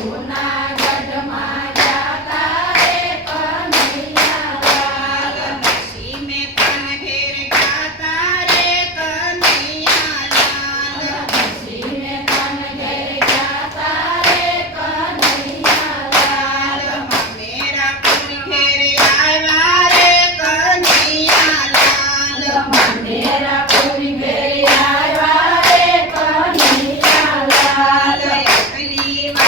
जट माया तारे कनिया हंसी में पन भेर के कसी में पन भे जा दा। दा मेरा पुल भेरिया कनिया चाद मेरा पुल भैया कनिया